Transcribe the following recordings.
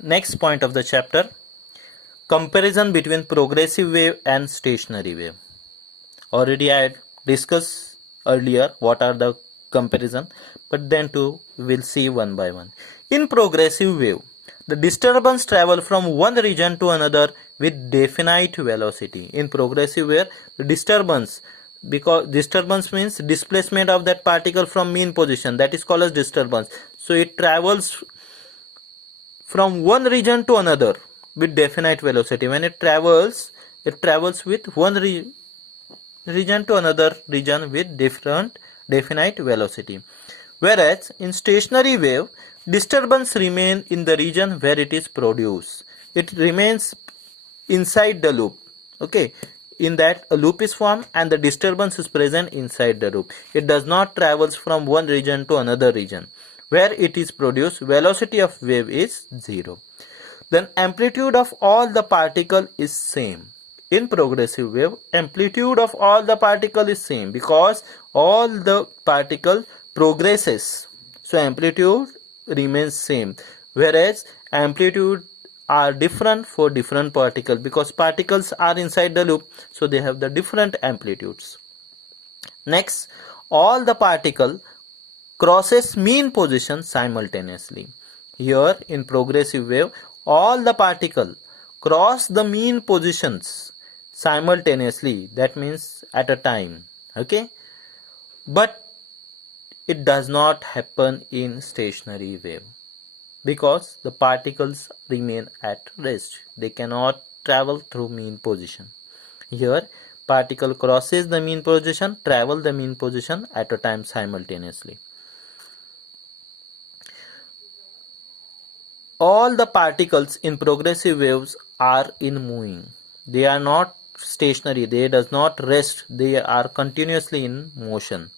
Next point of the chapter, comparison between progressive wave and stationary wave. Already I had discussed earlier what are the comparison, but then too we will see one by one. In progressive wave, the disturbance travel from one region to another with definite velocity. In progressive wave, the disturbance, because disturbance means displacement of that particle from mean position, that is called as disturbance. So it travels from one region to another with definite velocity. When it travels with one region to another region with different definite velocity. Whereas in stationary wave, disturbance remain in the region where it is produced. It remains inside the loop. Okay, in that a loop is formed and the disturbance is present inside the loop. It does not travels from one region to another region. Where it is produced, velocity of wave is 0. Then amplitude of all the particle is same. In progressive wave, amplitude of all the particle is same because all the particle progresses. So amplitude remains same. Whereas amplitude are different for different particles because particles are inside the loop, so they have the different amplitudes. Next, all the particle crosses mean position simultaneously. Here in progressive wave, all the particle cross the mean positions simultaneously, that means at a time. Okay, but it does not happen in stationary wave because the particles remain at rest. They cannot travel through mean position. Here particle crosses the mean position, travel the mean position at a time simultaneously. All the particles in progressive waves are in moving. They are not stationary. They does not rest. They are continuously in motion.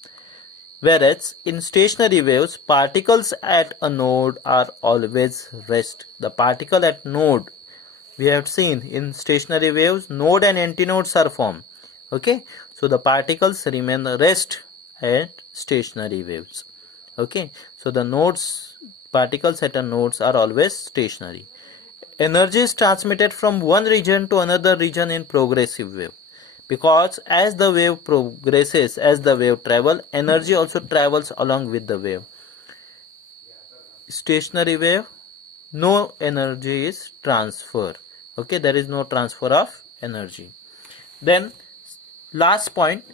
Whereas in stationary waves, particles at a node are always rest. The particle at node, we have seen in stationary waves, node and antinodes are formed. Okay, so the particles remain rest at stationary waves. Okay, so the particles at a nodes are always stationary. Energy is transmitted from one region to another region in progressive wave because as the wave progresses, as the wave travels, energy also travels along with the wave. Stationary wave, no energy is transferred. Okay, there is no transfer of energy. Then last point,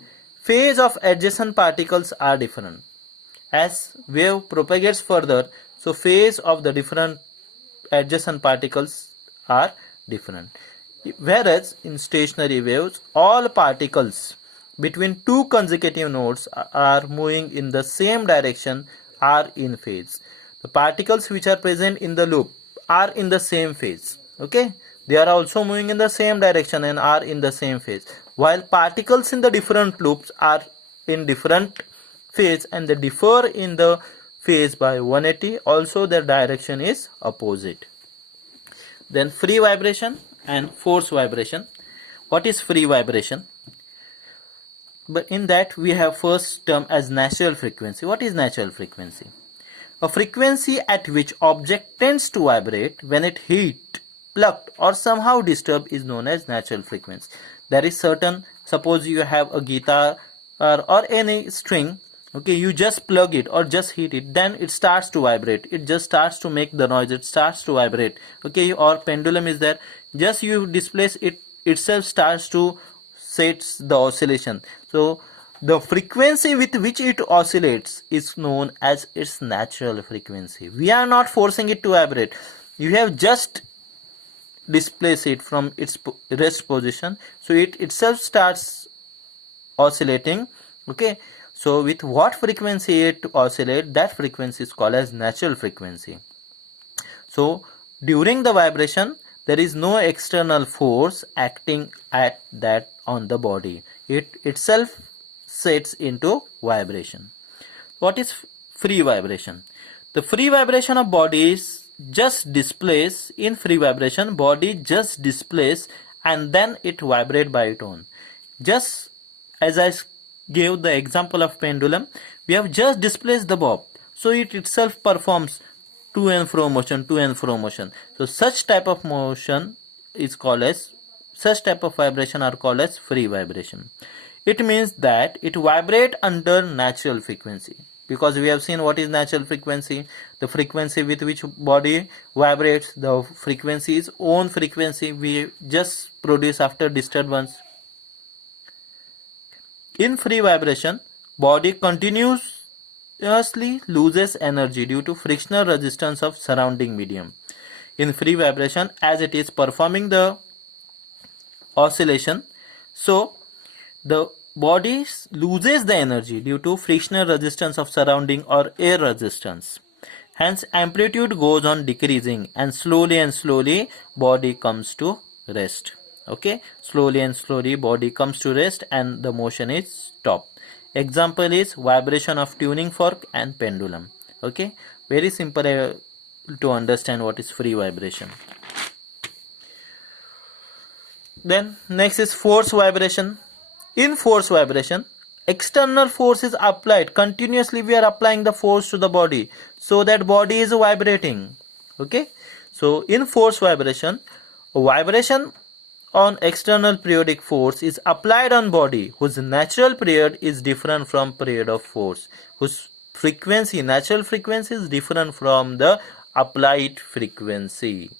phase of adjacent particles are different. As wave propagates further, so phase of the different adjacent particles are different. Whereas in stationary waves, all particles between two consecutive nodes are moving in the same direction are in phase. The particles which are present in the loop are in the same phase. Okay, they are also moving in the same direction and are in the same phase. While particles in the different loops are in different phase and they differ in the phase by 180, also their direction is opposite. Then free vibration and force vibration. What is free vibration? But in that we have first term as natural frequency. What is natural frequency? A frequency at which object tends to vibrate when it hit, plucked or somehow disturbed is known as natural frequency. There is certain, suppose you have a guitar or any string, okay, you just plug it or just hit it, then it starts to vibrate. It just starts to make the noise. It starts to vibrate. Okay, or pendulum is there. Just you displace it, itself starts to sets the oscillation. So the frequency with which it oscillates is known as its natural frequency. We are not forcing it to vibrate. You have just displaced it from its rest position. So it itself starts oscillating. Okay. So with what frequency it oscillates, that frequency is called as natural frequency. So during the vibration, there is no external force acting at that on the body. It itself sets into vibration. What is free vibration? The free vibration of bodies just displace. In free vibration, body just displace and then it vibrate by its own. Just as I gave the example of pendulum, we have just displaced the bob, so it itself performs to and fro motion, to and fro motion. So such type of motion is called as, such type of vibration are called as free vibration. It means that it vibrate under natural frequency, because we have seen what is natural frequency. The frequency with which body vibrates, the frequency is own frequency we just produce after disturbance. In free vibration, body continuously loses energy due to frictional resistance of surrounding medium. In free vibration, as it is performing the oscillation, so the body loses the energy due to frictional resistance of surrounding or air resistance. Hence, amplitude goes on decreasing, and slowly body comes to rest. Okay, slowly and slowly body comes to rest and the motion is stopped. Example is vibration of tuning fork and pendulum. Okay, very simple to understand what is free vibration. Then next is force vibration. In force vibration, external force is applied continuously. We are applying the force to the body so that body is vibrating. Okay, so in force vibration, vibration on external periodic force is applied on body whose natural period is different from period of force, whose frequency, natural frequency is different from the applied frequency.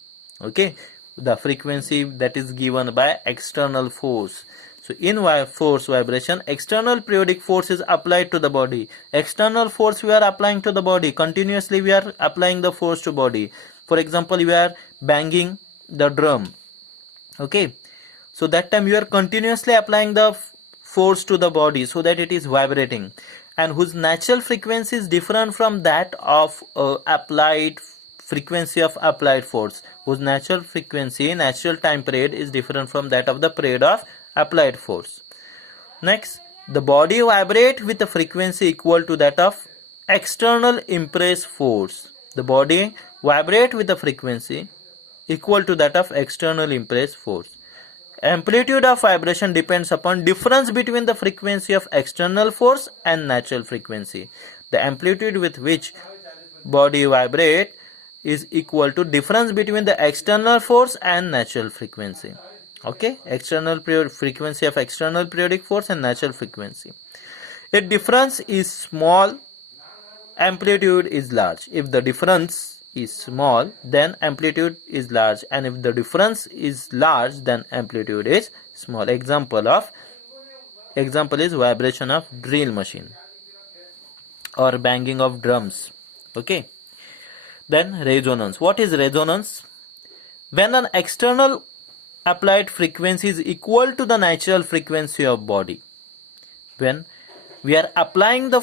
Okay, the frequency that is given by external force. So in force vibration, external periodic force is applied to the body. External force we are applying to the body, continuously we are applying the force to body. For example, we are banging the drum. Okay, so that time you are continuously applying the force to the body so that it is vibrating, and whose natural frequency is different from that of applied frequency of applied force, whose natural frequency, natural time period is different from that of the period of applied force. Next, the body vibrate with a frequency equal to that of external impressed force. The body vibrate with a frequency equal to that of external impressed force. Amplitude of vibration depends upon difference between the frequency of external force and natural frequency. The amplitude with which body vibrate is equal to difference between the external force and natural frequency. Okay, external frequency of external periodic force and natural frequency. If difference is small, amplitude is large. If the difference is small, then amplitude is large, and if the difference is large, then amplitude is small. Example is vibration of drill machine or banging of drums. Okay, then resonance. What is resonance? When an external applied frequency is equal to the natural frequency of body. When we are applying the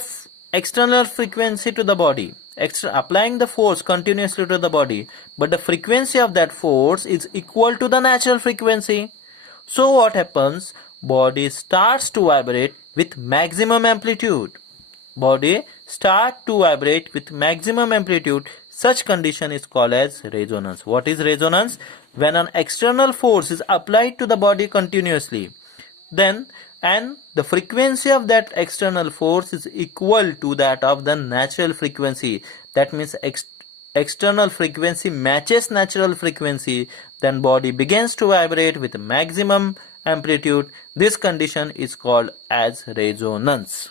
external frequency to the body, applying the force continuously to the body, but the frequency of that force is equal to the natural frequency. So what happens? Body starts to vibrate with maximum amplitude. Body starts to vibrate with maximum amplitude. Such condition is called as resonance. What is resonance? When an external force is applied to the body continuously, then and the frequency of that external force is equal to that of the natural frequency. That means external frequency matches natural frequency, then body begins to vibrate with maximum amplitude. This condition is called as resonance.